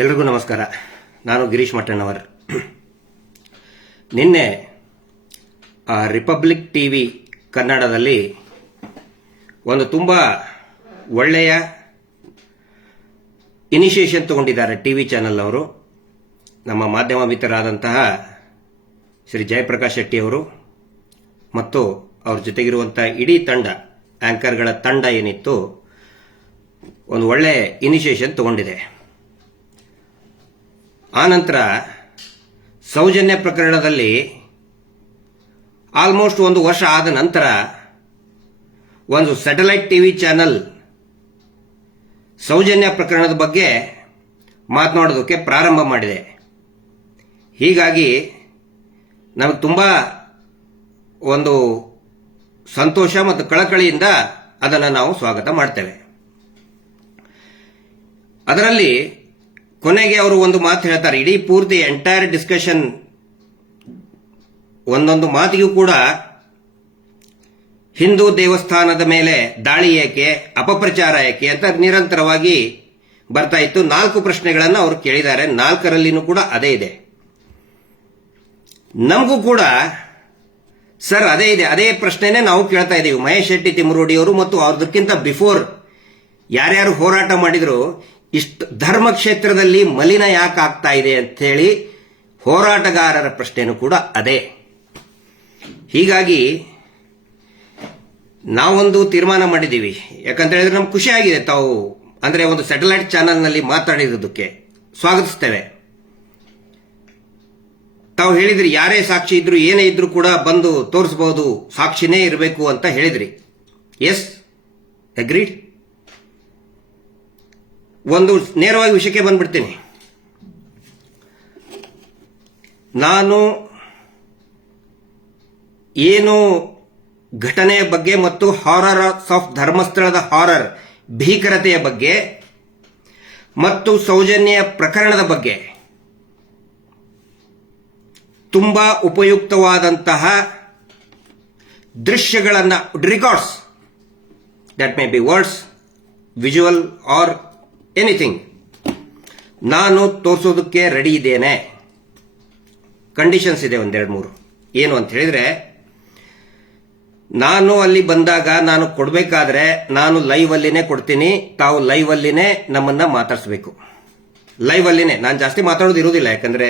ಎಲ್ರಿಗೂ ನಮಸ್ಕಾರ. ನಾನು ಗಿರೀಶ್ ಮಟ್ಟಣ್ಣವರ್. ನಿನ್ನೆ ರಿಪಬ್ಲಿಕ್ ಟಿವಿ ಕನ್ನಡದಲ್ಲಿ ಒಂದು ತುಂಬ ಒಳ್ಳೆಯ ಇನಿಷಿಯೇಷನ್ ತಗೊಂಡಿದ್ದಾರೆ ಟಿವಿ ಚಾನೆಲ್ ಅವರು. ನಮ್ಮ ಮಾಧ್ಯಮ ಮಿತ್ರರಾದಂತಹ ಶ್ರೀ ಜಯಪ್ರಕಾಶ್ ಶೆಟ್ಟಿ ಅವರು ಮತ್ತು ಅವ್ರ ಜೊತೆಗಿರುವಂತಹ ಇಡೀ ತಂಡ, ಆಂಕರ್ಗಳ ತಂಡ ಏನಿತ್ತು, ಒಂದು ಒಳ್ಳೆ ಇನಿಷಿಯೇಷನ್ ತಗೊಂಡಿದೆ. ಆನಂತರ ಸೌಜನ್ಯ ಪ್ರಕರಣದಲ್ಲಿ ಆಲ್ಮೋಸ್ಟ್ ಒಂದು ವರ್ಷ ಆದ ನಂತರ ಒಂದು ಸ್ಯಾಟಲೈಟ್ ಟಿವಿ ಚಾನೆಲ್ ಸೌಜನ್ಯ ಪ್ರಕರಣದ ಬಗ್ಗೆ ಮಾತನಾಡೋದಕ್ಕೆ ಪ್ರಾರಂಭ ಮಾಡಿದೆ. ಹೀಗಾಗಿ ನಮಗೆ ತುಂಬ ಒಂದು ಸಂತೋಷ ಮತ್ತು ಕಳಕಳಿಯಿಂದ ಅದನ್ನು ನಾವು ಸ್ವಾಗತ ಮಾಡ್ತೇವೆ. ಅದರಲ್ಲಿ ಕೊನೆಗೆ ಅವರು ಒಂದು ಮಾತು ಹೇಳ್ತಾರೆ. ಇಡೀ ಪೂರ್ತಿ ಎಂಟೈರ್ ಡಿಸ್ಕಷನ್ ಒಂದೊಂದು ಮಾತಿಗೂ ಕೂಡ ಹಿಂದೂ ದೇವಸ್ಥಾನದ ಮೇಲೆ ದಾಳಿ ಏಕೆ, ಅಪಪ್ರಚಾರ ಏಕೆ ಅಂತ ನಿರಂತರವಾಗಿ ಬರ್ತಾ ಇತ್ತು. 4 ಪ್ರಶ್ನೆಗಳನ್ನು ಅವರು ಕೇಳಿದ್ದಾರೆ. 4ರಲ್ಲಿನೂ ಕೂಡ ಅದೇ ಇದೆ. ನಮಗೂ ಕೂಡ ಸರ್ ಅದೇ ಇದೆ, ಅದೇ ಪ್ರಶ್ನೆನೇ ನಾವು ಕೇಳ್ತಾ ಇದ್ದೀವಿ. ಮಹೇಶ್ ಶೆಟ್ಟಿ ತಿಮ್ಮರೋಡಿ ಅವರು ಮತ್ತು ಅವ್ರದಕ್ಕಿಂತ ಬಿಫೋರ್ ಯಾರ್ಯಾರು ಹೋರಾಟ ಮಾಡಿದ್ರು, ಇಷ್ಟು ಧರ್ಮಕ್ಷೇತ್ರದಲ್ಲಿ ಮಲಿನ ಯಾಕೆ ಆಗ್ತಾ ಇದೆ ಅಂತ ಹೇಳಿ ಹೋರಾಟಗಾರರ ಪ್ರಶ್ನೆನೂ ಕೂಡ ಅದೇ. ಹೀಗಾಗಿ ನಾವೊಂದು ತೀರ್ಮಾನ ಮಾಡಿದ್ದೀವಿ. ಯಾಕಂತ ಹೇಳಿದ್ರೆ ನಮ್ಗೆ ಖುಷಿ ಆಗಿದೆ. ತಾವು ಅಂದ್ರೆ ಒಂದು ಸ್ಯಾಟಲೈಟ್ ಚಾನೆಲ್ನಲ್ಲಿ ಮಾತಾಡಿರೋದಕ್ಕೆ ಸ್ವಾಗತಿಸ್ತೇವೆ. ತಾವು ಹೇಳಿದ್ರಿ ಯಾರೇ ಸಾಕ್ಷಿ ಇದ್ರು ಏನೇ ಇದ್ರು ಕೂಡ ಬಂದು ತೋರಿಸಬಹುದು, ಸಾಕ್ಷಿನೇ ಇರಬೇಕು ಅಂತ ಹೇಳಿದ್ರಿ. Yes, agreed. ಒಂದು ನೇರವಾಗಿ ವಿಷಯಕ್ಕೆ ಬಂದ್ಬಿಡ್ತೀನಿ. ನಾನು ಏನು ಘಟನೆಯ ಬಗ್ಗೆ ಮತ್ತು ಹಾರರ್ ಆಫ್ ಧರ್ಮಸ್ಥಳದ ಹಾರರ್ ಭೀಕರತೆಯ ಬಗ್ಗೆ ಮತ್ತು ಸೌಜನ್ಯ ಪ್ರಕರಣದ ಬಗ್ಗೆ ತುಂಬಾ ಉಪಯುಕ್ತವಾದಂತಹ ದೃಶ್ಯಗಳನ್ನು, records, that may be words, visual or anything, ನಾನು ತೋರಿಸೋದಕ್ಕೆ ರೆಡಿ ಇದ್ದೇನೆ. ಕಂಡೀಷನ್ಸ್ ಇದೆ 1-2-3. ಏನು ಅಂತ ಹೇಳಿದ್ರೆ, ನಾನು ಅಲ್ಲಿ ಬಂದಾಗ ನಾನು ಕೊಡಬೇಕಾದ್ರೆ ನಾನು ಲೈವ್ ಅಲ್ಲಿನೇ ಕೊಡ್ತೀನಿ. ತಾವು ಲೈವ್ ಅಲ್ಲಿನೇ ನಮ್ಮನ್ನ ಮಾತಾಡಿಸಬೇಕು. ಲೈವ್ ಅಲ್ಲಿನೇ. ನಾನು ಜಾಸ್ತಿ ಮಾತಾಡೋದು ಇರುವುದಿಲ್ಲ. ಯಾಕಂದ್ರೆ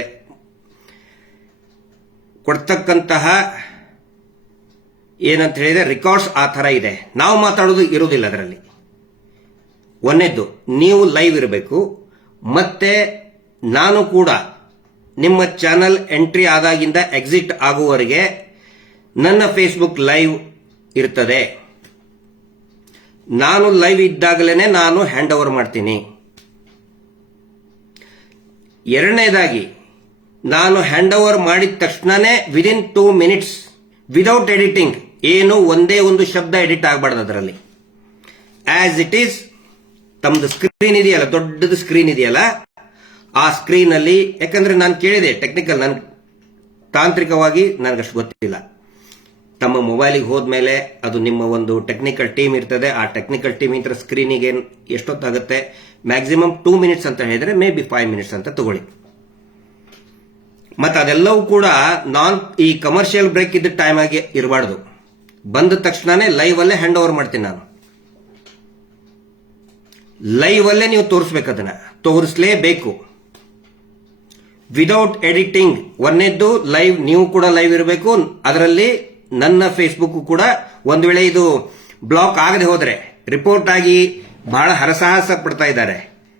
ಕೊಡ್ತಕ್ಕಂತಹ ಏನಂತ ಹೇಳಿದ್ರೆ ರೆಕಾರ್ಡ್ಸ್ ಆ ಥರ ಇದೆ. ನಾವು ಮಾತಾಡೋದು ಇರುವುದಿಲ್ಲ ಅದರಲ್ಲಿ. ಒಂದನೇದ್ದು, ನೀವು ಲೈವ್ ಇರಬೇಕು. ಮತ್ತೆ ನಾನು ಕೂಡ ನಿಮ್ಮ ಚಾನಲ್ ಎಂಟ್ರಿ ಆದಾಗಿಂದ ಎಕ್ಸಿಟ್ ಆಗುವವರೆಗೆ ನನ್ನ ಫೇಸ್ಬುಕ್ ಲೈವ್ ಇರ್ತದೆ. ನಾನು ಲೈವ್ ಇದ್ದಾಗಲೇ ನಾನು ಹ್ಯಾಂಡ್ ಓವರ್ ಮಾಡ್ತೀನಿ. ಎರಡನೇದಾಗಿ, ನಾನು ಹ್ಯಾಂಡ್ ಓವರ್ ಮಾಡಿದ ತಕ್ಷಣನೇ ವಿದಿನ್ 2 minutes ವಿದೌಟ್ ಎಡಿಟಿಂಗ್, ಏನು ಒಂದೇ ಒಂದು ಶಬ್ದ ಎಡಿಟ್ ಆಗಬಾರ್ದು ಅದರಲ್ಲಿ. ಆಸ್ ಇಟ್ ಈಸ್ ತಮ್ಮದು ಸ್ಕ್ರೀನ್ ಇದೆಯಲ್ಲ, ದೊಡ್ಡದು ಸ್ಕ್ರೀನ್ ಇದೆಯಲ್ಲ, ಆ ಸ್ಕ್ರೀನ್ ಅಲ್ಲಿ, ಯಾಕಂದ್ರೆ ನಾನು ಕೇಳಿದೆ ಟೆಕ್ನಿಕಲ್, ನನ್ ತಾಂತ್ರಿಕವಾಗಿ ನನಗಷ್ಟು ಗೊತ್ತಿಲ್ಲ. ತಮ್ಮ ಮೊಬೈಲಿಗೆ ಹೋದ್ಮೇಲೆ ಅದು ನಿಮ್ಮ ಒಂದು ಟೆಕ್ನಿಕಲ್ ಟೀಮ್ ಇರ್ತದೆ. ಆ ಟೆಕ್ನಿಕಲ್ ಟೀಮ್ ಇಂಥ ಸ್ಕ್ರೀನಿಗೆ ಎಷ್ಟೊತ್ತಾಗುತ್ತೆ, ಮ್ಯಾಕ್ಸಿಮಮ್ 2 minutes ಅಂತ ಹೇಳಿದ್ರೆ ಮೇ ಬಿ 5 minutes ಅಂತ ತಗೊಳ್ಳಿ. ಮತ್ತೆ ಅದೆಲ್ಲವೂ ಕೂಡ ಈ ಕಮರ್ಷಿಯಲ್ ಬ್ರೇಕ್ ಇದ್ದ ಟೈಮ್ ಆಗಿ ಇರಬಾರ್ದು. ಬಂದ ತಕ್ಷಣನೇ ಲೈವ್ ಅಲ್ಲೇ ಹ್ಯಾಂಡ್ ಓವರ್ ಮಾಡ್ತೀನಿ ನಾನು. ಲೈವ್ ಅಲ್ಲೇ ನೀವು ತೋರಿಸ್ಬೇಕು, ಅದನ್ನ ತೋರಿಸಲೇಬೇಕು ವಿದೌಟ್ ಎಡಿಟಿಂಗ್. ಒಂದನೇದ್ದು ಲೈವ್, ನೀವು ಕೂಡ ಲೈವ್ ಇರಬೇಕು. ಅದರಲ್ಲಿ ನನ್ನ ಫೇಸ್ಬುಕ್ ಕೂಡ ಒಂದು ವೇಳೆ ಇದು ಬ್ಲಾಕ್ ಆಗದೆ ಹೋದ್ರೆ, ರಿಪೋರ್ಟ್ ಆಗಿ ಬಹಳ ಹರಸಾಹಸ ಪಡ್ತಾ ಇದ್ದಾರೆ.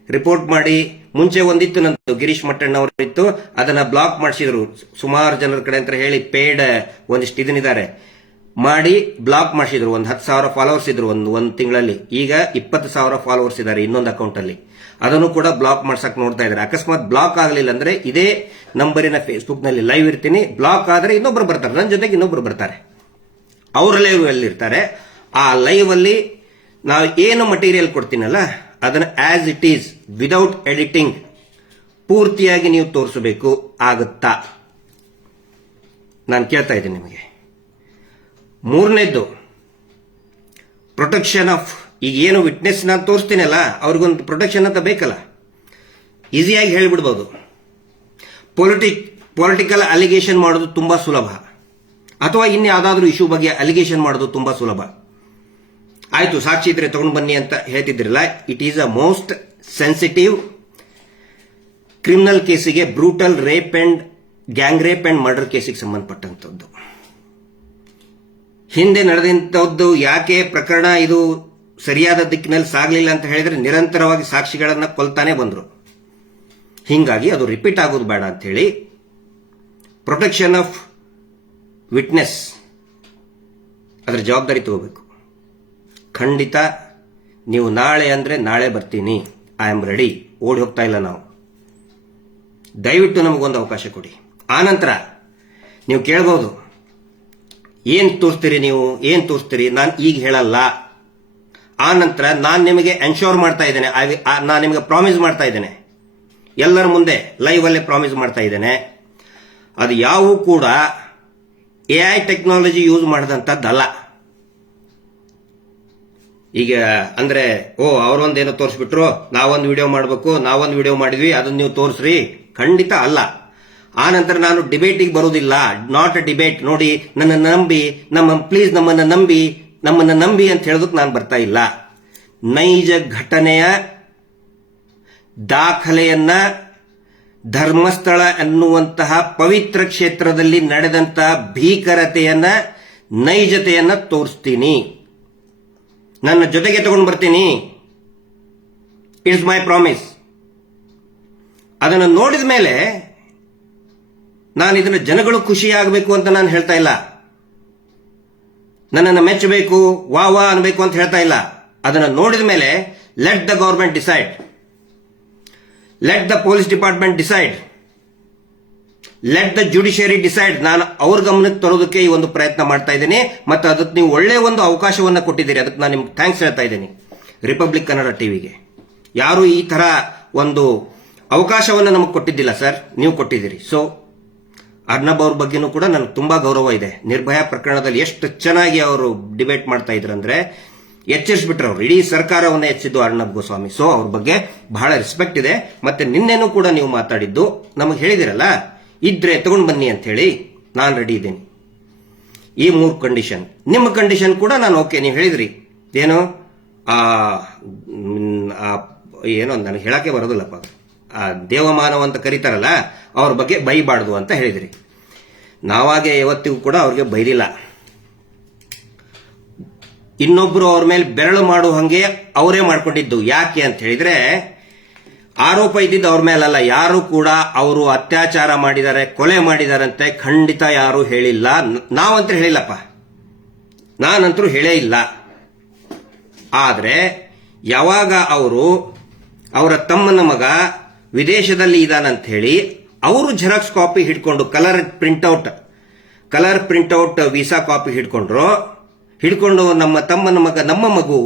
ರಿಪೋರ್ಟ್ ಮಾಡಿ, ಮುಂಚೆ ಒಂದಿತ್ತು ನಂದು ಗಿರೀಶ್ ಮಟ್ಟಣ್ಣವರು ಇತ್ತು, ಅದನ್ನ ಬ್ಲಾಕ್ ಮಾಡಿಸಿದ್ರು ಸುಮಾರು ಜನರ ಕಡೆ ಅಂತ ಹೇಳಿ. ಪೇಡ್ ಒಂದಿಷ್ಟು ಇದನ್ನಿದ್ದಾರೆ ಮಾಡಿ ಬ್ಲಾಕ್ ಮಾಡಿಸಿದ್ರು. ಒಂದು 10,000 ಫಾಲೋವರ್ಸ್ ಇದ್ರು ಒಂದು ತಿಂಗಳಲ್ಲಿ. ಈಗ 20,000 ಫಾಲೋವರ್ಸ್ ಇದ್ದಾರೆ ಇನ್ನೊಂದು ಅಕೌಂಟ್ ಅಲ್ಲಿ. ಅದನ್ನು ಕೂಡ ಬ್ಲಾಕ್ ಮಾಡ್ಸಕ್ ನೋಡ್ತಾ ಇದ್ದಾರೆ. ಅಕಸ್ಮಾತ್ ಬ್ಲಾಕ್ ಆಗಲಿಲ್ಲ ಅಂದ್ರೆ ಇದೇ ನಂಬರಿನ ಫೇಸ್ಬುಕ್ ನಲ್ಲಿ ಲೈವ್ ಇರ್ತೀನಿ. ಬ್ಲಾಕ್ ಆದ್ರೆ ಇನ್ನೊಬ್ರು ಬರ್ತಾರೆ, ನನ್ನ ಜೊತೆಗೆ ಇನ್ನೊಬ್ರು ಬರ್ತಾರೆ, ಅವ್ರ ಲೈವ್ ಅಲ್ಲಿ ಇರ್ತಾರೆ. ಆ ಲೈವ್ ಅಲ್ಲಿ ನಾವು ಏನು ಮಟೀರಿಯಲ್ ಕೊಡ್ತೀನಲ್ಲ ಅದನ್ನ as it is without editing ಪೂರ್ತಿಯಾಗಿ ನೀವು ತೋರಿಸಬೇಕು. ಆಗುತ್ತಾ? ನಾನು ಕೇಳ್ತಾ ಇದ್ದೀನಿ ನಿಮಗೆ. ಮೂರನೇದ್ದು, ಪ್ರೊಟೆಕ್ಷನ್ ಆಫ್, ಈಗ ಏನು ವಿಟ್ನೆಸ್ ನಾನು ತೋರಿಸ್ತೀನಲ್ಲ ಅವ್ರಿಗೊಂದು ಪ್ರೊಟೆಕ್ಷನ್ ಅಂತ ಬೇಕಲ್ಲ. ಈಸಿಯಾಗಿ ಹೇಳಿಬಿಡ್ಬೋದು. ಪೊಲಿಟಿಕಲ್ ಅಲಿಗೇಷನ್ ಮಾಡೋದು ತುಂಬಾ ಸುಲಭ, ಅಥವಾ ಇನ್ಯಾವುದಾದ್ರೂ ಇಶ್ಯೂ ಬಗ್ಗೆ ಅಲಿಗೇಷನ್ ಮಾಡೋದು ತುಂಬಾ ಸುಲಭ. ಆಯ್ತು, ಸಾಕ್ಷಿ ಇದ್ರೆ ತಗೊಂಡು ಬನ್ನಿ ಅಂತ ಹೇಳ್ತಿದ್ರಲ್ಲ, it is a most sensitive criminal ಕೇಸಿಗೆ, brutal rape and gang rape and murder ಕೇಸಿಗೆ ಸಂಬಂಧಪಟ್ಟಂತದ್ದು. ಹಿಂದೆ ನಡೆದಂತದ್ದು ಯಾಕೆ ಪ್ರಕರಣ ಇದು ಸರಿಯಾದ ದಿಕ್ಕಿನಲ್ಲಿ ಸಾಗಲಿಲ್ಲ ಅಂತ ಹೇಳಿದ್ರೆ, ನಿರಂತರವಾಗಿ ಸಾಕ್ಷಿಗಳನ್ನ ಕೊಲ್ತಾನೆ ಬಂದ್ರು. ಹಿಂಗಾಗಿ ಅದು ರಿಪೀಟ್ ಆಗೋದು ಬೇಡ ಅಂತ ಹೇಳಿ ಪ್ರೊಟೆಕ್ಷನ್ ಆಫ್ ವಿಟ್ನೆಸ್ ಅದರ ಜವಾಬ್ದಾರಿ ತಗೋಬೇಕು. ಖಂಡಿತ ನೀವು ನಾಳೆ ಅಂದ್ರೆ ನಾಳೆ ಬರ್ತೀನಿ, ಐ ಆಮ್ ರೆಡಿ, ಓಡಿ ಹೋಗ್ತಾ ಇಲ್ಲ ನಾವು. ದಯವಿಟ್ಟು ನಮಗೊಂದು ಅವಕಾಶ ಕೊಡಿ. ಆನಂತರ ನೀವು ಕೇಳಬಹುದು, ಏನ್ ತೋರಿಸ್ತೀರಿ ನೀವು, ಏನ್ ತೋರಿಸ್ತೀರಿ, ನಾನು ಈಗ ಹೇಳಲ್ಲ. ಆ ನಂತರ ನಾನು ನಿಮಗೆ ಎನ್ಶೋರ್ ಮಾಡ್ತಾ ಇದ್ದೇನೆ, ನಾನು ನಿಮಗೆ ಪ್ರಾಮಿಸ್ ಮಾಡ್ತಾ ಇದ್ದೇನೆ, ಎಲ್ಲರ ಮುಂದೆ ಲೈವ್ ಅಲ್ಲೇ ಪ್ರಾಮಿಸ್ ಮಾಡ್ತಾ ಇದ್ದೇನೆ, ಅದು ಯಾವೂ ಕೂಡ AI ಟೆಕ್ನಾಲಜಿ ಯೂಸ್ ಮಾಡಿದಂಥದ್ದಲ್ಲ. ಈಗ ಅಂದ್ರೆ ಅವರೊಂದೇನೋ ತೋರಿಸ್ಬಿಟ್ರು, ನಾವೊಂದು ವಿಡಿಯೋ ಮಾಡಬೇಕು, ನಾವೊಂದು ವಿಡಿಯೋ ಮಾಡಿದ್ವಿ, ಅದನ್ನ ನೀವು ತೋರಿಸ್ರಿ, ಖಂಡಿತ ಅಲ್ಲ. ಆ ನಂತರ ನಾನು ಡಿಬೇಟಿಗೆ ಬರುವುದಿಲ್ಲ, ನಾಟ್ ಅ ಡಿಬೇಟ್. ನೋಡಿ, ನಮ್ಮನ್ನ ನಂಬಿ ಅಂತ ಹೇಳೋದಕ್ಕೆ ನಾನು ಬರ್ತಾ ಇಲ್ಲ. ನೈಜ ಘಟನೆಯ ದಾಖಲೆಯನ್ನ ಧರ್ಮಸ್ಥಳ ಅನ್ನುವಂತಹ ಪವಿತ್ರ ಕ್ಷೇತ್ರದಲ್ಲಿ ನಡೆದಂತಹ ಭೀಕರತೆಯನ್ನ, ನೈಜತೆಯನ್ನ ತೋರಿಸ್ತೀನಿ, ನನ್ನ ಜೊತೆಗೆ ತಗೊಂಡು ಬರ್ತೀನಿ. It's my promise. ಅದನ್ನು ನೋಡಿದ ಮೇಲೆ ನಾನು ಇದನ್ನ ಜನಗಳು ಖುಷಿಯಾಗಬೇಕು ಅಂತ ನಾನು ಹೇಳ್ತಾ ಇಲ್ಲ, ನನ್ನನ್ನು ಮೆಚ್ಚಬೇಕು, ವಾ ಅನ್ಬೇಕು ಅಂತ ಹೇಳ್ತಾ ಇಲ್ಲ. ಅದನ್ನು ನೋಡಿದ ಮೇಲೆ let the government decide, let the police department decide, let the judiciary decide. ನಾನು ಅವ್ರ ಗಮನಕ್ಕೆ ತರೋದಕ್ಕೆ ಈ ಒಂದು ಪ್ರಯತ್ನ ಮಾಡ್ತಾ ಇದ್ದೀನಿ, ಮತ್ತು ಅದಕ್ಕೆ ನೀವು ಒಳ್ಳೆಯ ಒಂದು ಅವಕಾಶವನ್ನ ಕೊಟ್ಟಿದ್ದೀರಿ, ಅದಕ್ಕೆ ನಾನು ನಿಮ್ಗೆ ಥ್ಯಾಂಕ್ಸ್ ಹೇಳ್ತಾ ಇದ್ದೀನಿ. ರಿಪಬ್ಲಿಕ್ ಕನ್ನಡ ಟಿವಿಗೆ ಯಾರು ಈ ತರ ಒಂದು ಅವಕಾಶವನ್ನು ನಮಗೆ ಕೊಟ್ಟಿದ್ದಿಲ್ಲ ಸರ್, ನೀವು ಕೊಟ್ಟಿದ್ದೀರಿ. ಸೊ ಅರ್ನಬ್ ಅವ್ರ ಬಗ್ಗೆನೂ ಕೂಡ ನನಗೆ ತುಂಬಾ ಗೌರವ ಇದೆ. ನಿರ್ಭಯ ಪ್ರಕರಣದಲ್ಲಿ ಎಷ್ಟು ಚೆನ್ನಾಗಿ ಅವರು ಡಿಬೇಟ್ ಮಾಡ್ತಾ ಇದ್ರಂದ್ರೆ ಎಚ್ಚರಿಸ್ಬಿಟ್ರು ಅವರು, ಇಡೀ ಸರ್ಕಾರವನ್ನೇ ಎಚ್ಚರಿದ್ದು ಅರ್ನಬ್ ಗೋಸ್ವಾಮಿ. ಸೊ ಅವ್ರ ಬಗ್ಗೆ ಬಹಳ ರೆಸ್ಪೆಕ್ಟ್ ಇದೆ. ಮತ್ತೆ ನಿನ್ನೆನೂ ಕೂಡ ನೀವು ಮಾತಾಡಿದ್ದು ನಮಗೆ ಹೇಳಿದಿರಲ್ಲ, ಇದ್ರೆ ತಗೊಂಡು ಬನ್ನಿ ಅಂತ ಹೇಳಿ, ನಾನು ರೆಡಿ ಇದ್ದೀನಿ. ಈ 3 ಕಂಡೀಷನ್, ನಿಮ್ಮ ಕಂಡೀಷನ್ ಕೂಡ ನಾನು ಓಕೆ. ನೀವು ಹೇಳಿದ್ರಿ ಏನು ಏನೋ ನನಗೆ ಹೇಳಕ್ಕೆ ಬರೋದಿಲ್ಲಪ್ಪ, ದೇವಮಾನವ ಅಂತ ಕರೀತಾರಲ್ಲ, ಅವ್ರ ಬಗ್ಗೆ ಬೈಬಾರ್ದು ಅಂತ ಹೇಳಿದ್ರಿ. ನಾವಾಗೆ ಯಾವತ್ತಿಗೂ ಕೂಡ ಅವ್ರಿಗೆ ಬೈದಿಲ್ಲ. ಇನ್ನೊಬ್ರು ಅವ್ರ ಮೇಲೆ ಬೆರಳು ಮಾಡುವ ಹಂಗೆ ಅವರೇ ಮಾಡ್ಕೊಂಡಿದ್ದು. ಯಾಕೆ ಅಂತ ಹೇಳಿದ್ರೆ, ಆರೋಪ ಇದ್ದಿದ್ದು ಅವ್ರ ಮೇಲಲ್ಲ. ಯಾರು ಕೂಡ ಅವರು ಅತ್ಯಾಚಾರ ಮಾಡಿದ್ದಾರೆ, ಕೊಲೆ ಮಾಡಿದಾರಂತೆ ಖಂಡಿತ ಯಾರು ಹೇಳಿಲ್ಲ. ನಾವಂತೂ ಹೇಳಿಲ್ಲಪ್ಪ, ನಾನಂತರೂ ಹೇಳೇ ಇಲ್ಲ. ಆದ್ರೆ ಯಾವಾಗ ಅವರ ತಮ್ಮನ ಮಗ ವಿದೇಶದಲ್ಲಿ ಇದಾನಂತ ಹೇಳಿ ಅವರು ಜೆರಾಕ್ಸ್ ಕಾಪಿ ಹಿಡ್ಕೊಂಡು ಕಲರ್ ಪ್ರಿಂಟ್ಔಟ್ ವೀಸಾ ಕಾಪಿ ಹಿಡ್ಕೊಂಡು ನಮ್ಮ ತಮ್ಮನ ಮಗ, ನಮ್ಮ ಮಗು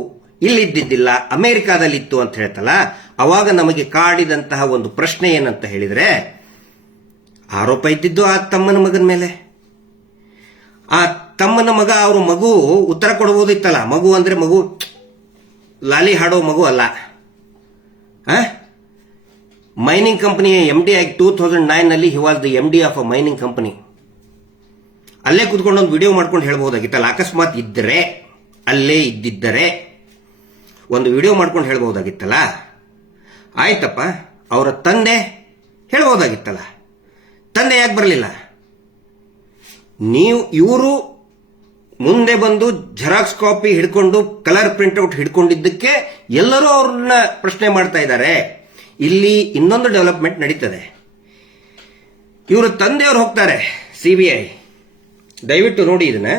ಇಲ್ಲಿದ್ದಿದ್ದಿಲ್ಲ, ಅಮೆರಿಕಾದಲ್ಲಿತ್ತು ಅಂತ ಹೇಳ್ತಲ್ಲ, ಅವಾಗ ನಮಗೆ ಕಾಡಿದಂತಹ ಒಂದು ಪ್ರಶ್ನೆ ಏನಂತ ಹೇಳಿದ್ರೆ, ಆರೋಪ ಇದ್ದಿದ್ದು ಆ ತಮ್ಮನ ಮಗನ ಮೇಲೆ. ಆ ತಮ್ಮನ ಮಗ, ಅವ್ರ ಮಗು ಉತ್ತರ ಕೊಡಬಹುದಿತ್ತಲ್ಲ. ಮಗು ಅಂದ್ರೆ ಮಗು ಲಾಲಿ ಹಾಡೋ ಮಗು ಅಲ್ಲ. ಮೈನಿಂಗ್ ಕಂಪನಿ MD ಆಗಿ 2009 ನಲ್ಲಿ he was the MD of a mining company. ಅಲ್ಲೇ ಕೂತ್ಕೊಂಡು ಒಂದು ವಿಡಿಯೋ ಮಾಡ್ಕೊಂಡು ಹೇಳ್ಬಹುದಾಗಿತ್ತಲ್ಲ. ಅಕಸ್ಮಾತ್ ಇದ್ದರೆ, ಅಲ್ಲೇ ಇದ್ದಿದ್ದರೆ ಒಂದು ವಿಡಿಯೋ ಮಾಡ್ಕೊಂಡು ಹೇಳ್ಬಹುದಾಗಿತ್ತಲ್ಲ. ಆಯ್ತಪ್ಪ, ಅವರ ತಂದೆ ಹೇಳ್ಬಹುದಾಗಿತ್ತಲ್ಲ. ತಂದೆ ಯಾಕೆ ಬರಲಿಲ್ಲ? ಇವರು ಮುಂದೆ ಬಂದು ಜೆರಾಕ್ಸ್ ಕಾಪಿ ಹಿಡ್ಕೊಂಡು ಕಲರ್ ಪ್ರಿಂಟ್ಔಟ್ ಹಿಡ್ಕೊಂಡಿದ್ದಕ್ಕೆ ಎಲ್ಲರೂ ಅವ್ರನ್ನ ಪ್ರಶ್ನೆ ಮಾಡ್ತಾ ಇದ್ದಾರೆ. ಇಲ್ಲಿ ಇನ್ನೊಂದು ಡೆವಲಪ್ಮೆಂಟ್ ನಡೀತದೆ. ಇವರ ತಂದೆಯವರು ಹೋಗ್ತಾರೆ CBI, ದಯವಿಟ್ಟು ನೋಡಿ ಇದನ್ನ.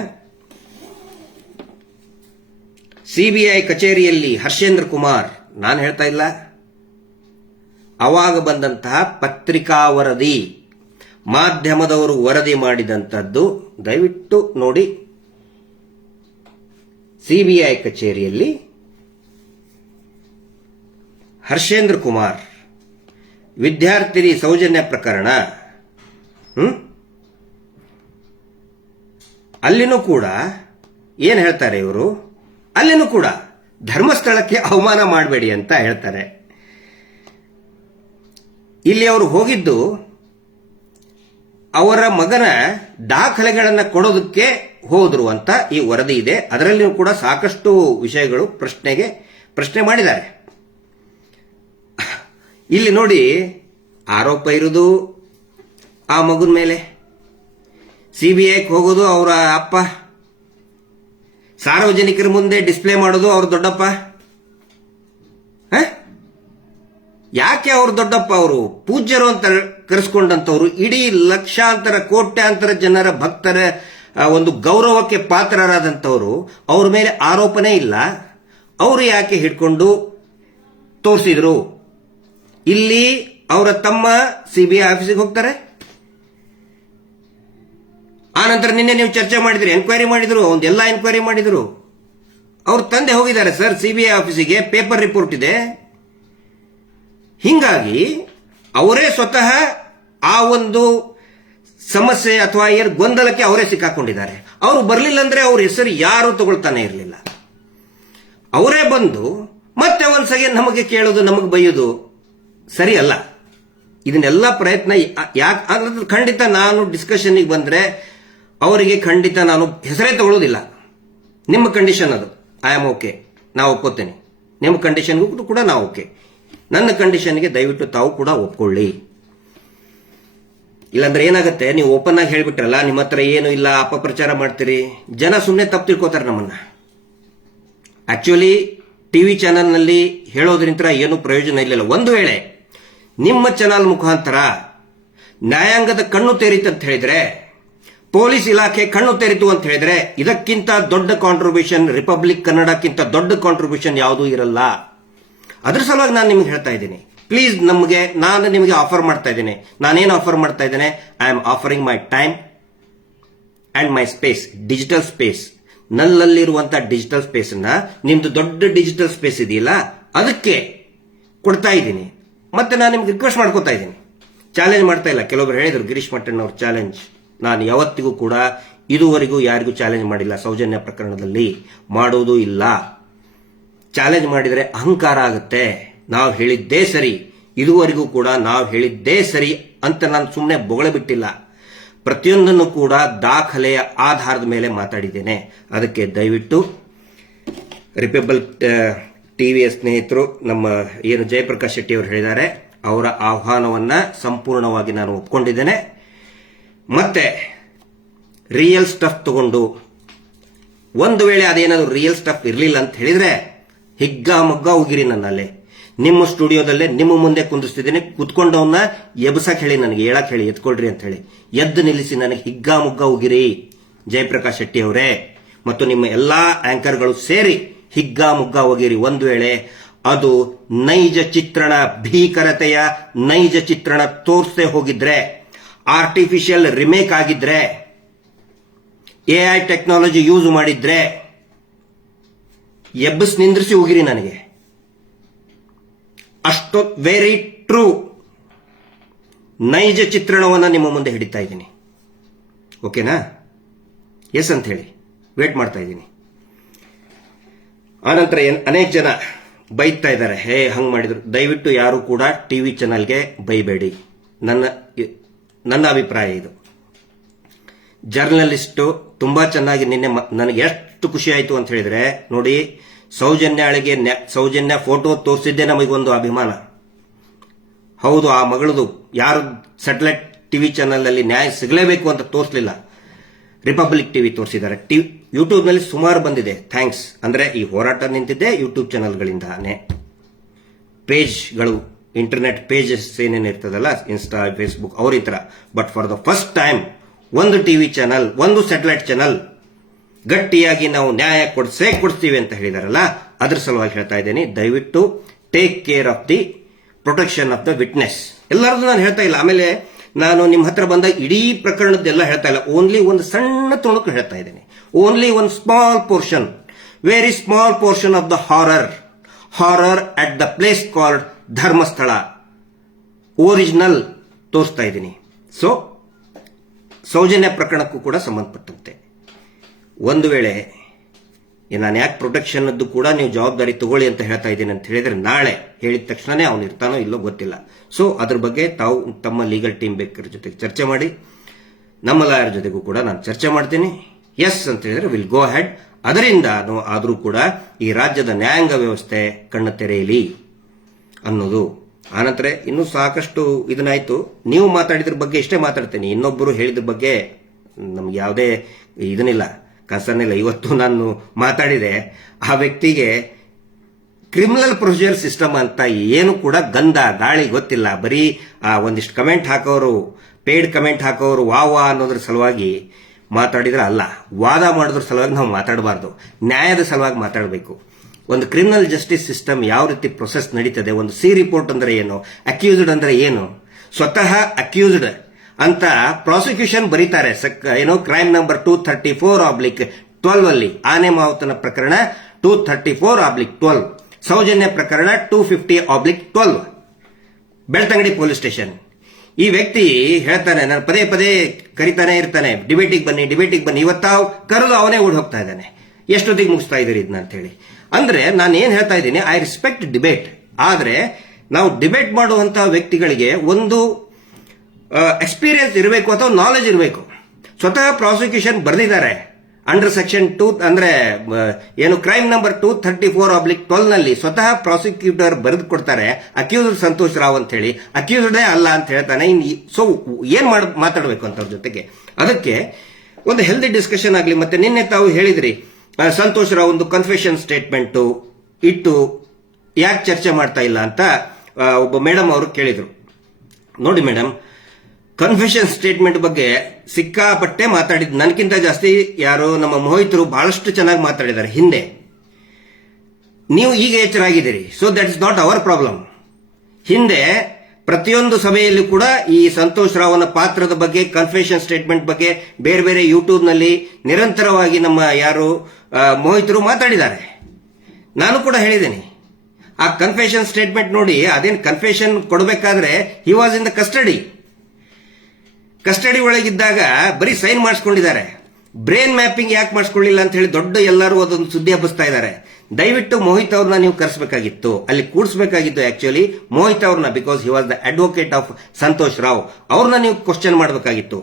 CBI ಕಚೇರಿಯಲ್ಲಿ ಹರ್ಷೇಂದ್ರ ಕುಮಾರ್, ನಾನು ಹೇಳ್ತಾ ಇಲ್ಲ, ಅವಾಗ ಬಂದಂತಹ ಪತ್ರಿಕಾ ವರದಿ, ಮಾಧ್ಯಮದವರು ವರದಿ ಮಾಡಿದಂಥದ್ದು, ದಯವಿಟ್ಟು ನೋಡಿ. CBI ಕಚೇರಿಯಲ್ಲಿ ಹರ್ಷೇಂದ್ರ ಕುಮಾರ್ ವಿದ್ಯಾರ್ಥಿನಿ ಸೌಜನ್ಯ ಪ್ರಕರಣ, ಅಲ್ಲಿನೂ ಕೂಡ ಏನ್ ಹೇಳ್ತಾರೆ ಇವರು, ಅಲ್ಲಿನೂ ಕೂಡ ಧರ್ಮಸ್ಥಳಕ್ಕೆ ಅವಮಾನ ಮಾಡಬೇಡಿ ಅಂತ ಹೇಳ್ತಾರೆ. ಇಲ್ಲಿ ಅವರು ಹೋಗಿದ್ದು ಅವರ ಮಗನ ದಾಖಲೆಗಳನ್ನು ಕೊಡೋದಕ್ಕೆ ಹೋದ್ರು ಅಂತ ಈ ವರದಿ ಇದೆ. ಅದರಲ್ಲಿಯೂ ಕೂಡ ಸಾಕಷ್ಟು ವಿಷಯಗಳು ಪ್ರಶ್ನೆ ಮಾಡಿದ್ದಾರೆ. ಇಲ್ಲಿ ನೋಡಿ, ಆರೋಪ ಇರುವುದು ಆ ಮಗನ ಮೇಲೆ, ಸಿಬಿಐಗೆ ಹೋಗೋದು ಅವರ ಅಪ್ಪ, ಸಾರ್ವಜನಿಕರ ಮುಂದೆ ಡಿಸ್ಪ್ಲೇ ಮಾಡೋದು ಅವ್ರ ದೊಡ್ಡಪ್ಪ. ಯಾಕೆ ಅವ್ರ ದೊಡ್ಡಪ್ಪ? ಅವರು ಪೂಜ್ಯರು ಅಂತ ಕರೆಸ್ಕೊಂಡಂತವ್ರು, ಇಡೀ ಲಕ್ಷಾಂತರ ಕೋಟ್ಯಾಂತರ ಜನರ ಭಕ್ತರ ಒಂದು ಗೌರವಕ್ಕೆ ಪಾತ್ರರಾದಂಥವ್ರು, ಅವ್ರ ಮೇಲೆ ಆರೋಪನೇ ಇಲ್ಲ. ಅವರು ಯಾಕೆ ಹಿಡ್ಕೊಂಡು ತೋರಿಸಿದ್ರು? ಇಲ್ಲಿ ಅವರ ತಮ್ಮ ಸಿಬಿಐ ಆಫೀಸಿಗೆ ಹೋಗ್ತಾರೆ. ಆನಂತರ ನಿನ್ನೆ ನೀವು ಚರ್ಚೆ ಮಾಡಿದ್ರಿ, ಎನ್ಕ್ವೈರಿ ಮಾಡಿದ್ರು, ಒಂದೆಲ್ಲ ಎನ್ಕ್ವೈರಿ ಮಾಡಿದ್ರು. ಅವ್ರ ತಂದೆ ಹೋಗಿದ್ದಾರೆ ಸರ್ ಸಿಬಿಐ ಆಫೀಸಿಗೆ, ಪೇಪರ್ ರಿಪೋರ್ಟ್ ಇದೆ. ಹಿಂಗಾಗಿ ಅವರೇ ಸ್ವತಃ ಆ ಒಂದು ಸಮಸ್ಯೆ ಅಥವಾ ಗೊಂದಲಕ್ಕೆ ಅವರೇ ಸಿಕ್ಕಾಕೊಂಡಿದ್ದಾರೆ. ಅವರು ಬರಲಿಲ್ಲ ಅಂದ್ರೆ ಅವ್ರ ಹೆಸರು ಯಾರು ತಗೊಳ್ತಾನೆ ಇರಲಿಲ್ಲ. ಅವರೇ ಬಂದು ಮತ್ತೆ ಒಂದ್ಸಗೆ ನಮಗೆ ಕೇಳೋದು, ನಮಗೆ ಬೈಯೋದು ಸರಿ ಅಲ್ಲ. ಇದನ್ನೆಲ್ಲ ಪ್ರಯತ್ನ ಯಾಕೆ ಖಂಡಿತ ನಾನು ಡಿಸ್ಕಷನ್ಗೆ ಬಂದ್ರೆ ಅವರಿಗೆ ಖಂಡಿತ ನಾನು ಹೆಸರೇ ತಗೊಳ್ಳೋದಿಲ್ಲ. ನಿಮ್ಮ ಕಂಡೀಷನ್ ಅದು, ಐ ಆಮ್ ಓಕೆ, ನಾವು ಒಪ್ಕೋತೇನೆ. ನಿಮ್ಮ ಕಂಡೀಷನ್ಗೂ ಕೂಡ ನಾವು ಓಕೆ. ನನ್ನ ಕಂಡೀಷನ್ಗೆ ದಯವಿಟ್ಟು ತಾವು ಕೂಡ ಒಪ್ಕೊಳ್ಳಿ. ಇಲ್ಲಾಂದ್ರೆ ಏನಾಗುತ್ತೆ, ನೀವು ಓಪನ್ ಆಗಿ ಹೇಳ್ಬಿಟ್ರಲ್ಲ ನಿಮ್ಮ ಹತ್ರ ಏನು ಇಲ್ಲ, ಅಪಪ್ರಚಾರ ಮಾಡ್ತೀರಿ, ಜನ ಸುಮ್ಮನೆ ತಪ್ಪು ತಿಳ್ಕೊತಾರೆ ನಮ್ಮನ್ನ. ಆಕ್ಚುಲಿ ಟಿವಿ ಚಾನೆಲ್ನಲ್ಲಿ ಹೇಳೋದ್ರಿಂದ ಏನು ಪ್ರಯೋಜನ ಇಲ್ಲ. ಒಂದು ವೇಳೆ ನಿಮ್ಮ ಚಾನಲ್ ಮುಖಾಂತರ ನ್ಯಾಯಾಂಗದ ಕಣ್ಣು ತೆರೀತು ಅಂತ ಹೇಳಿದ್ರೆ, ಪೊಲೀಸ್ ಇಲಾಖೆ ಕಣ್ಣು ತೆರೀತು ಅಂತ ಹೇಳಿದ್ರೆ, ಇದಕ್ಕಿಂತ ದೊಡ್ಡ ಕಾಂಟ್ರಿಬ್ಯೂಷನ್ ರಿಪಬ್ಲಿಕ್ ಕನ್ನಡಕ್ಕಿಂತ ದೊಡ್ಡ ಕಾಂಟ್ರಿಬ್ಯೂಷನ್ ಯಾವುದೂ ಇರಲ್ಲ. ಅದ್ರ ಸಲುವಾಗಿ ನಾನು ನಿಮ್ಗೆ ಹೇಳ್ತಾ ಇದ್ದೀನಿ, ಪ್ಲೀಸ್ ನಾನು ನಿಮಗೆ ಆಫರ್ ಮಾಡ್ತಾ ಇದ್ದೇನೆ. ನಾನೇನು ಆಫರ್ ಮಾಡ್ತಾ ಇದ್ದೇನೆ? I am offering my time and my space, digital space. ನನ್ನಲ್ಲಿರುವಂತಹ ಡಿಜಿಟಲ್ ಸ್ಪೇಸ್ ಅನ್ನ ನಿಮ್ದು ದೊಡ್ಡ ಡಿಜಿಟಲ್ ಸ್ಪೇಸ್ ಇದೆಯಲ್ಲ ಅದಕ್ಕೆ ಕೊಡ್ತಾ ಇದ್ದೀನಿ. ಮತ್ತೆ ನಾನು ನಿಮ್ಗೆ ರಿಕ್ವೆಸ್ಟ್ ಮಾಡ್ಕೋತಾ ಇದ್ದೀನಿ, ಚಾಲೆಂಜ್ ಮಾಡ್ತಾ ಇಲ್ಲ. ಕೆಲವೊಬ್ರು ಹೇಳಿದ್ರು ಗಿರೀಶ್ ಮಟ್ಟಣ್ಣ ಅವ್ರ ಚಾಲೆಂಜ್. ನಾನು ಯಾವತ್ತಿಗೂ ಕೂಡ ಇದುವರೆಗೂ ಯಾರಿಗೂ ಚಾಲೆಂಜ್ ಮಾಡಿಲ್ಲ, ಸೌಜನ್ಯ ಪ್ರಕರಣದಲ್ಲಿ ಮಾಡೋದು ಇಲ್ಲ. ಚಾಲೆಂಜ್ ಮಾಡಿದರೆ ಅಹಂಕಾರ ಆಗುತ್ತೆ. ನಾವು ಹೇಳಿದ್ದೇ ಸರಿ, ಇದುವರೆಗೂ ಕೂಡ ನಾವು ಹೇಳಿದ್ದೇ ಸರಿ ಅಂತ ನಾನು ಸುಮ್ಮನೆ ಬೊಗಳೆ ಬಿಟ್ಟಿಲ್ಲ. ಪ್ರತಿಯೊಂದನ್ನು ಕೂಡ ದಾಖಲೆಯ ಆಧಾರದ ಮೇಲೆ ಮಾತಾಡಿದ್ದೇನೆ. ಅದಕ್ಕೆ ದಯವಿಟ್ಟು ರಿಪಬ್ಲಿಕ್ ಟಿವಿಯ ಸ್ನೇಹಿತರು, ನಮ್ಮ ಏನು ಜಯಪ್ರಕಾಶ್ ಶೆಟ್ಟಿ ಅವರು ಹೇಳಿದ್ದಾರೆ, ಅವರ ಆಹ್ವಾನವನ್ನ ಸಂಪೂರ್ಣವಾಗಿ ನಾನು ಒಪ್ಕೊಂಡಿದ್ದೇನೆ. ಮತ್ತೆ ರಿಯಲ್ ಸ್ಟಫ್ ತಗೊಂಡು, ಒಂದು ವೇಳೆ ಅದೇನಾದ್ರು ರಿಯಲ್ ಸ್ಟಫ್ ಇರಲಿಲ್ಲ ಅಂತ ಹೇಳಿದ್ರೆ ಹಿಗ್ಗಾಮಗ್ಗ ಹೋಗಿರಿ. ನನ್ನಲ್ಲೇ ನಿಮ್ಮ ಸ್ಟುಡಿಯೋದಲ್ಲೇ ನಿಮ್ಮ ಮುಂದೆ ಕುಂದಿಸ್ತಿದ್ದೀನಿ. ಕುತ್ಕೊಂಡವನ್ನ ಎಬ್ಸಕ್ ಹೇಳಿ, ನನಗೆ ಹೇಳಕ್ ಹೇಳಿ, ಎತ್ಕೊಳ್ರಿ ಅಂತ ಹೇಳಿ ಎದ್ದು ನಿಲ್ಲಿಸಿ ನನಗೆ ಹಿಗ್ಗಾಮುಗ್ಗ ಹೋಗಿರಿ. ಜಯಪ್ರಕಾಶ್ ಶೆಟ್ಟಿ ಅವರೇ ಮತ್ತು ನಿಮ್ಮ ಎಲ್ಲಾ ಆಂಕರ್ಗಳು ಸೇರಿ ಹಿಗ್ಗಾಮುಗ್ಗ ಹೋಗಿರಿ. ಒಂದು ವೇಳೆ ಅದು ನೈಜ ಚಿತ್ರಣ, ಭೀಕರತೆಯ ನೈಜ ಚಿತ್ರಣ ತೋರಿಸದೆ ಹೋಗಿದ್ರೆ, ಆರ್ಟಿಫಿಷಿಯಲ್ ರಿಮೇಕ್ ಆಗಿದ್ರೆ, ಎಐ ಟೆಕ್ನಾಲಜಿ ಯೂಸ್ ಮಾಡಿದ್ರೆ ಎಬ್ಬಸ್ ನಿಂದ್ರಿಸಿ ಹೋಗಿರಿ. ನನಗೆ ಅಷ್ಟು ವೆರಿ ಟ್ರೂ ನೈಜ ಚಿತ್ರಣವನ್ನು ನಿಮ್ಮ ಮುಂದೆ ಹಿಡಿತಾ ಇದ್ದೀನಿ. ಓಕೆನಾ? ಎಸ್ ಅಂತ ಹೇಳಿ ವೇಟ್ ಮಾಡ್ತಾ ಇದ್ದೀನಿ. ಆನಂತರ ಅನೇಕ ಜನ ಬೈತಾ ಇದ್ದಾರೆ, ಹೇ ಹಂಗ್ ಮಾಡಿದ್ರು. ದಯವಿಟ್ಟು ಯಾರು ಕೂಡ ಟಿವಿ ಚಾನಲ್ಗೆ ಬೈಬೇಡಿ. ನನ್ನ ಅಭಿಪ್ರಾಯ ಇದು. ಜರ್ನಲಿಸ್ಟು ತುಂಬಾ ಚೆನ್ನಾಗಿ ನಿನ್ನೆ ನನಗೆ ಎಷ್ಟು ಖುಷಿ ಆಯ್ತು ಅಂತ ಹೇಳಿದ್ರೆ, ನೋಡಿ, ಸೌಜನ್ಯ ಫೋಟೋ ತೋರಿಸಿದ್ದೆ ನಮಗೊಂದು ಅಭಿಮಾನ. ಹೌದು, ಆ ಮಗಳದು ಯಾರು ಸ್ಯಾಟಲೈಟ್ ಟಿವಿ ಚಾನೆಲ್ ನಲ್ಲಿ ನ್ಯಾಯ ಸಿಗಲೇಬೇಕು ಅಂತ ತೋರಿಸಲಿಲ್ಲ, ರಿಪಬ್ಲಿಕ್ ಟಿವಿ ತೋರಿಸಿದ್ದಾರೆ. ಯೂಟ್ಯೂಬ್ ನಲ್ಲಿ ಸುಮಾರು ಬಂದಿದೆ. ಥ್ಯಾಂಕ್ಸ್. ಅಂದ್ರೆ ಈ ಹೋರಾಟ ನಿಂತಿದ್ದೆ ಯೂಟ್ಯೂಬ್ ಚಾನೆಲ್ಗಳಿಂದಾನೆ. ಪೇಜ್ಗಳು, ಇಂಟರ್ನೆಟ್ ಪೇಜಸ್ ಏನೇನಿರ್ತದಲ್ಲ, ಇನ್ಸ್ಟಾ, ಫೇಸ್ಬುಕ್, ಅವರಿತರ. But for the first time ಒಂದು ಟಿವಿ ಚಾನಲ್, ಒಂದು ಸ್ಯಾಟಲೈಟ್ ಚಾನಲ್ ಗಟ್ಟಿಯಾಗಿ ನಾವು ನ್ಯಾಯ ಕೊಡ್ತೀವಿ ಅಂತ ಹೇಳಿದಾರಲ್ಲ, ಅದ್ರ ಸಲುವಾಗಿ ಹೇಳ್ತಾ ಇದ್ದೀನಿ, ದಯವಿಟ್ಟು take care of the protection of the witness. ಎಲ್ಲರದ್ದು ನಾನು ಹೇಳ್ತಾ ಇಲ್ಲ. ಆಮೇಲೆ ನಾನು ನಿಮ್ಮ ಹತ್ರ ಬಂದಾಗ ಇಡೀ ಪ್ರಕರಣದ್ದೆಲ್ಲ ಹೇಳ್ತಾ ಇಲ್ಲ, ಓನ್ಲಿ ಒಂದು ಸಣ್ಣ ತುಣುಕು ಹೇಳ್ತಾ ಇದ್ದೀನಿ. ಓನ್ಲಿ ಒಂದು small portion, very small portion of the horror at the place called Dharmasthala original ತೋರಿಸ್ತಾ ಇದ್ದೀನಿ. ಸೊ ಸೌಜನ್ಯ ಪ್ರಕರಣಕ್ಕೂ ಕೂಡ ಸಂಬಂಧಪಟ್ಟಂತೆ ಒಂದು ವೇಳೆ ನಾನು ಯಾಕೆ ಪ್ರೊಟೆಕ್ಷನ್ ಅದ್ದು ಕೂಡ ನೀವು ಜವಾಬ್ದಾರಿ ತಗೊಳ್ಳಿ ಅಂತ ಹೇಳ್ತಾ ಇದ್ದೀನಿ ಅಂತ ಹೇಳಿದ್ರೆ ನಾಳೆ ಹೇಳಿದ ತಕ್ಷಣನೇ ಅವನು ಇರ್ತಾನೋ ಇಲ್ಲೋ ಗೊತ್ತಿಲ್ಲ. ಸೊ ಅದ್ರ ಬಗ್ಗೆ ತಾವು ತಮ್ಮ ಲೀಗಲ್ ಟೀಮ್ ಬೇಕರ ಜೊತೆಗೆ ಚರ್ಚೆ ಮಾಡಿ, ನಮ್ಮ ಲಾಯರ್ ಜೊತೆಗೂ ಕೂಡ ನಾನು ಚರ್ಚೆ ಮಾಡ್ತೀನಿ. ಎಸ್ ಅಂತ ಹೇಳಿದ್ರೆ ವಿಲ್ ಗೋ ಹೆಡ್. ಅದರಿಂದ ಆದರೂ ಕೂಡ ಈ ರಾಜ್ಯದ ನ್ಯಾಯಾಂಗ ವ್ಯವಸ್ಥೆ ಕಣ್ಣು ತೆರೆಯಲಿ ಅನ್ನೋದು. ಆನಂತರ ಇನ್ನೂ ಸಾಕಷ್ಟು ಇದನ್ನಾಯ್ತು. ನೀವು ಮಾತಾಡಿದ್ರ ಬಗ್ಗೆ ಇಷ್ಟೇ ಮಾತಾಡ್ತೇನೆ, ಇನ್ನೊಬ್ಬರು ಹೇಳಿದ್ರ ಬಗ್ಗೆ ನಮ್ಗೆ ಯಾವುದೇ ಇದನ್ನಿಲ್ಲ, ಕಸನಿಲ್ಲ. ಇವತ್ತು ನಾನು ಮಾತಾಡಿದೆ, ಆ ವ್ಯಕ್ತಿಗೆ ಕ್ರಿಮಿನಲ್ ಪ್ರೊಸೀಜರ್ ಸಿಸ್ಟಮ್ ಅಂತ ಏನು ಕೂಡ ಗಂಧ ಗಾಳಿ ಗೊತ್ತಿಲ್ಲ. ಬರೀ ಒಂದಿಷ್ಟು ಕಮೆಂಟ್ ಹಾಕೋರು, ಪೇಡ್ ಕಮೆಂಟ್ ಹಾಕೋರು ವಾ ಅನ್ನೋದ್ರ ಸಲುವಾಗಿ ಮಾತಾಡಿದ್ರೆ ಅಲ್ಲ, ವಾದ ಮಾಡೋದ್ರ ಸಲುವಾಗಿ ನಾವು ಮಾತಾಡಬಾರ್ದು, ನ್ಯಾಯದ ಸಲುವಾಗಿ ಮಾತಾಡಬೇಕು. ಒಂದು ಕ್ರಿಮಿನಲ್ ಜಸ್ಟಿಸ್ ಸಿಸ್ಟಮ್ ಯಾವ ರೀತಿ ಪ್ರೊಸೆಸ್ ನಡೀತದೆ, ಒಂದು ಸಿ ರಿಪೋರ್ಟ್ ಅಂದ್ರೆ ಏನು, ಅಕ್ಯೂಸ್ಡ್ ಅಂದ್ರೆ ಏನು, ಸ್ವತಃ ಅಕ್ಯೂಸ್ಡ್ ಅಂತ ಪ್ರಾಸಿಕ್ಯೂಷನ್ ಬರೀತಾರೆ. ಏನೋ ಕ್ರೈಮ್ ನಂಬರ್ 234/12 ಅಲ್ಲಿ ಆನೆ ಮಾವುತನ ಪ್ರಕರಣ 234/12, ಸೌಜನ್ಯ ಪ್ರಕರಣ 250/12, ಬೆಳ್ತಂಗಡಿ ಪೊಲೀಸ್ ಸ್ಟೇಷನ್. ಈ ವ್ಯಕ್ತಿ ಹೇಳ್ತಾನೆ, ನಾನು ಪದೇ ಪದೇ ಕರಿತಾನೆ ಇರ್ತಾನೆ, ಡಿಬೇಟಿಗೆ ಬನ್ನಿ. ಇವತ್ತಾವ್ ಕರೆದು ಅವನೇ ಓಡ್ ಹೋಗ್ತಾ ಇದ್ದಾನೆ, ಎಷ್ಟೊತ್ತಿಗೆ ಮುಗಿಸ್ತಾ ಇದ್ದೀರಿ ಇದನ್ನ ಅಂತ ಹೇಳಿ. ಅಂದ್ರೆ ನಾನು ಏನ್ ಹೇಳ್ತಾ ಇದ್ದೀನಿ, ಐ ರೆಸ್ಪೆಕ್ಟ್ ಡಿಬೇಟ್. ಆದ್ರೆ ನಾವು ಡಿಬೇಟ್ ಮಾಡುವಂತಹ ವ್ಯಕ್ತಿಗಳಿಗೆ ಒಂದು ಎಕ್ಸ್ಪೀರಿಯನ್ಸ್ ಇರಬೇಕು ಅಥವಾ ನಾಲೆಜ್ ಇರಬೇಕು. ಸ್ವತಃ ಪ್ರಾಸಿಕ್ಯೂಷನ್ ಬರೆದಿದ್ದಾರೆ ಅಂಡರ್ ಸೆಕ್ಷನ್ 2 ಅಂದ್ರೆ ಏನು ಕ್ರೈಮ್ ನಂಬರ್ 234/12 ನಲ್ಲಿ ಸ್ವತಃ ಪ್ರಾಸಿಕ್ಯೂಟರ್ ಬರೆದು ಕೊಡ್ತಾರೆ, ಅಕ್ಯೂಸ್ಡ್ ಸಂತೋಷ್ ರಾವ್ ಅಂತ ಹೇಳಿ, ಅಕ್ಯೂಸ್ಡೇ ಅಲ್ಲ ಅಂತ ಹೇಳ್ತಾನೆ. ಸೊ ಏನ್ ಮಾತಾಡಬೇಕು ಅಂತ ಅವ್ರ ಜೊತೆಗೆ, ಅದಕ್ಕೆ ಒಂದು ಹೆಲ್ದಿ ಡಿಸ್ಕಷನ್ ಆಗಲಿ. ಮತ್ತೆ ನಿನ್ನೆ ತಾವು ಹೇಳಿದ್ರಿ ಸಂತೋಷ್ ರಾವ್ ಒಂದು ಕನ್ಫೆಷನ್ ಸ್ಟೇಟ್ಮೆಂಟ್ ಇಟ್ಟು ಯಾಕೆ ಚರ್ಚೆ ಮಾಡ್ತಾ ಇಲ್ಲ ಅಂತ ಒಬ್ಬ ಮೇಡಮ್ ಅವರು ಕೇಳಿದ್ರು. ನೋಡಿ ಮೇಡಮ್, ಕನ್ಫೆಷನ್ ಸ್ಟೇಟ್ಮೆಂಟ್ ಬಗ್ಗೆ ಸಿಕ್ಕಾಪಟ್ಟೆ ಮಾತಾಡಿದ್, ನನಗಿಂತ ಜಾಸ್ತಿ ಯಾರೋ ನಮ್ಮ ಮೋಹಿತರು ಬಹಳಷ್ಟು ಚೆನ್ನಾಗಿ ಮಾತಾಡಿದ್ದಾರೆ ಹಿಂದೆ. ನೀವು ಈಗ ಎಚ್ಚರಾಗಿದ್ದೀರಿ, so that is not our problem. ಹಿಂದೆ ಪ್ರತಿಯೊಂದು ಸಭೆಯಲ್ಲೂ ಕೂಡ ಈ ಸಂತೋಷ್ ರಾವ್ನ ಪಾತ್ರದ ಬಗ್ಗೆ, ಕನ್ಫೆಷನ್ ಸ್ಟೇಟ್ಮೆಂಟ್ ಬಗ್ಗೆ ಬೇರೆ ಬೇರೆ ಯೂಟ್ಯೂಬ್ ನಲ್ಲಿ ನಿರಂತರವಾಗಿ ನಮ್ಮ ಯಾರು ಮೋಹಿತರು ಮಾತಾಡಿದ್ದಾರೆ. ನಾನು ಕೂಡ ಹೇಳಿದ್ದೇನೆ, ಆ ಕನ್ಫೆಷನ್ ಸ್ಟೇಟ್ಮೆಂಟ್ ನೋಡಿ, ಅದೇನು ಕನ್ಫೆಷನ್ ಕೊಡಬೇಕಾದ್ರೆ he was in the custody ಒಳಗಿದ್ದಾಗ ಬರೀ ಸೈನ್ ಮಾಡಿಸ್ಕೊಂಡಿದ್ದಾರೆ. ಬ್ರೈನ್ ಮ್ಯಾಪಿಂಗ್ ಯಾಕೆ ಮಾಡಿಸ್ಕೊಳ್ಳಿಲ್ಲ ಅಂತ ಹೇಳಿ ದೊಡ್ಡ ಎಲ್ಲರೂ ಅದೊಂದು ಸುದ್ದಿ ಹಬ್ಬಿಸ್ತಾ ಇದ್ದಾರೆ. ದಯವಿಟ್ಟು ಮೋಹಿತ್ ಅವ್ರನ್ನ ನೀವು ಕರೆಸಬೇಕಾಗಿತ್ತು, ಅಲ್ಲಿ ಕೂಡಿಸಬೇಕಾಗಿತ್ತು ಆಕ್ಚುಲಿ ಮೋಹಿತ್ ಅವ್ರನ್ನ, because he was the advocate of Santosh Rao. ಅವ್ರನ್ನ ನೀವು ಕ್ವಶನ್ ಮಾಡಬೇಕಾಗಿತ್ತು.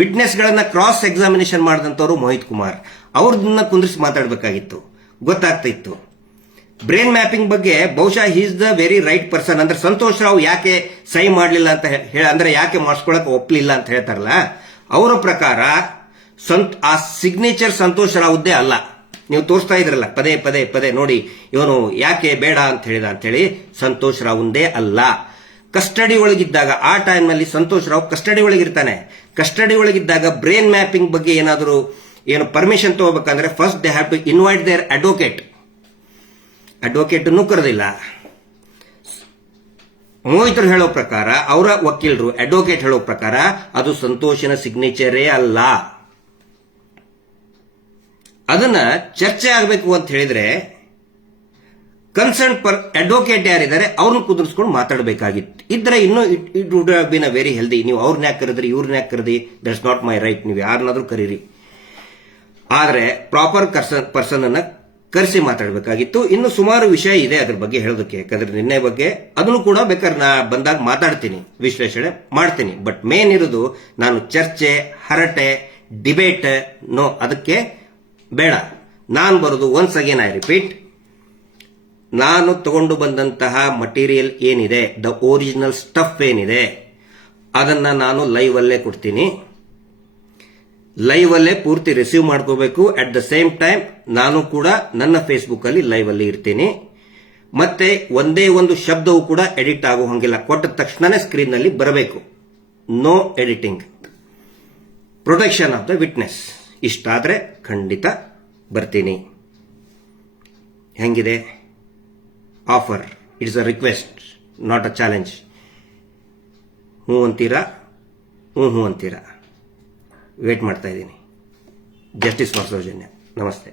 ವಿಟ್ನೆಸ್ ಗಳನ್ನ ಕ್ರಾಸ್ ಎಕ್ಸಾಮಿನೇಷನ್ ಮಾಡಿದಂತವ್ರು ಮೋಹಿತ್ ಕುಮಾರ್, ಅವ್ರನ್ನ ಕುಂದ್ರಿಸಿ ಮಾತಾಡಬೇಕಾಗಿತ್ತು, ಗೊತ್ತಾಗ್ತಾ ಇತ್ತು. ಬ್ರೈನ್ ಮ್ಯಾಪಿಂಗ್ ಬಗ್ಗೆ ಬಹುಶಃ he is the very right person. ಅಂದ್ರೆ ಸಂತೋಷ್ ರಾವ್ ಯಾಕೆ ಸೈ ಮಾಡಲಿಲ್ಲ ಅಂತ ಅಂದ್ರೆ ಯಾಕೆ ಮಾಡಿಸ್ಕೊಳಕ್ ಒಪ್ಪಲಿಲ್ಲ ಅಂತ ಹೇಳ್ತಾರಲ್ಲ, ಅವರ ಪ್ರಕಾರ ಆ ಸಿಗ್ನೇಚರ್ ಸಂತೋಷ್ ರಾವ್ದೇ ಅಲ್ಲ. ನೀವು ತೋರಿಸ್ತಾ ಇದ್ರಲ್ಲ ಪದೇ ಪದೇ ಪದೇ ನೋಡಿ, ಇವನು ಯಾಕೆ ಬೇಡ ಅಂತ ಹೇಳಿದ ಅಂತ ಹೇಳಿ, ಸಂತೋಷ್ ರಾವ್ದೇ ಅಲ್ಲ. ಕಸ್ಟಡಿ ಒಳಗಿದ್ದಾಗ, ಆ ಟೈಮ್ ನಲ್ಲಿ ಸಂತೋಷ್ ರಾವ್ ಕಸ್ಟಡಿ ಒಳಗಿರ್ತಾನೆ. ಕಸ್ಟಡಿ ಒಳಗಿದ್ದಾಗ ಬ್ರೈನ್ ಮ್ಯಾಪಿಂಗ್ ಬಗ್ಗೆ ಏನಾದರೂ ಏನು ಪರ್ಮಿಷನ್ ತಗೋಬೇಕಂದ್ರೆ first they have to invite their advocate ಅನ್ನು ಕರೆದಿಲ್ಲ. ಮೋಹಿತರು ಹೇಳೋ ಪ್ರಕಾರ, ಅವರ ವಕೀಲರು ಅಡ್ವೊಕೇಟ್ ಹೇಳೋ ಪ್ರಕಾರ ಅದು ಸಂತೋಷನ ಸಿಗ್ನೇಚರೇ ಅಲ್ಲ. ಅದನ್ನ ಚರ್ಚೆ ಆಗಬೇಕು ಅಂತ ಹೇಳಿದ್ರೆ ಕನ್ಸರ್ನ್ ಅಡ್ವೊಕೇಟ್ ಯಾರಿದ್ದಾರೆ ಅವ್ರನ್ನ ಕುದುರಿಸ್ಕೊಂಡು ಮಾತಾಡಬೇಕಾಗಿತ್ತು. ಇದ್ರೆ ಇನ್ನೂ it would have been a very healthy. ನೀವು ಅವ್ರನ್ನ ಯಾಕೆ ಕರೆದ್ರಿ, ಇವ್ರನ್ನ ಯಾಕೆ ಕರೆದಿ, ದಟ್ಸ್ ನಾಟ್ ಮೈ ರೈಟ್. ನೀವು ಯಾರನ್ನಾದ್ರೂ ಕರೀರಿ, ಆದ್ರೆ ಪ್ರಾಪರ್ ಪರ್ಸನ್ ಅನ್ನ ಕರೆಸಿ ಮಾತಾಡಬೇಕಾಗಿತ್ತು. ಇನ್ನು ಸುಮಾರು ವಿಷಯ ಇದೆ ಅದ್ರ ಬಗ್ಗೆ ಹೇಳೋದಕ್ಕೆ, ಯಾಕಂದ್ರೆ ನಿನ್ನೆ ಬಗ್ಗೆ ಅದನ್ನು ಕೂಡ ಬೇಕಾದ್ರೆ ನಾ ಬಂದಾಗ ಮಾತಾಡ್ತೀನಿ, ವಿಶ್ಲೇಷಣೆ ಮಾಡ್ತೀನಿ. ಬಟ್ ಮೇನ್ ಇರೋದು ನಾನು ಚರ್ಚೆ, ಹರಟೆ, ಡಿಬೇಟ್ ನೋ, ಅದಕ್ಕೆ ಬೇಡ. ನಾನು ಬರೋದು ಒನ್ಸ್ ಅಗೇನ್ ಐ ರಿಪೀಟ್, ನಾನು ತಗೊಂಡು ಬಂದಂತಹ ಮಟೀರಿಯಲ್ ಏನಿದೆ, ದ ಒರಿಜಿನಲ್ ಸ್ಟಫ್ ಏನಿದೆ, ಅದನ್ನ ನಾನು ಲೈವ್ ಅಲ್ಲೇ ಕೊಡ್ತೀನಿ. ಲೈವ್ ಅಲ್ಲೇ ಪೂರ್ತಿ ರಿಸೀವ್ ಮಾಡ್ಕೋಬೇಕು. ಅಟ್ ದ ಸೇಮ್ ಟೈಮ್ ನಾನು ಕೂಡ ನನ್ನ ಫೇಸ್ಬುಕ್ ಅಲ್ಲಿ ಲೈವ್ ಅಲ್ಲಿ ಇರ್ತೀನಿ. ಮತ್ತೆ ಒಂದೇ ಒಂದು ಶಬ್ದವೂ ಕೂಡ ಎಡಿಟ್ ಆಗೋ ಹಂಗಿಲ್ಲ, ಕೊಟ್ಟ ತಕ್ಷಣನೇ ಸ್ಕ್ರೀನ್ ನಲ್ಲಿ ಬರಬೇಕು. No editing, protection of the witness. ಇಷ್ಟಾದ್ರೆ ಖಂಡಿತ ಬರ್ತೀನಿ. ಹೆಂಗಿದೆ offer? It's a request, not a challenge. ಹ್ಞೂ ಅಂತೀರಾ? ಹ್ಞೂ ಅಂತೀರಾ? ವೇಟ್ ಮಾಡ್ತಾ ಇದ್ದೀನಿ. Justice for Soujanya. ನಮಸ್ತೆ.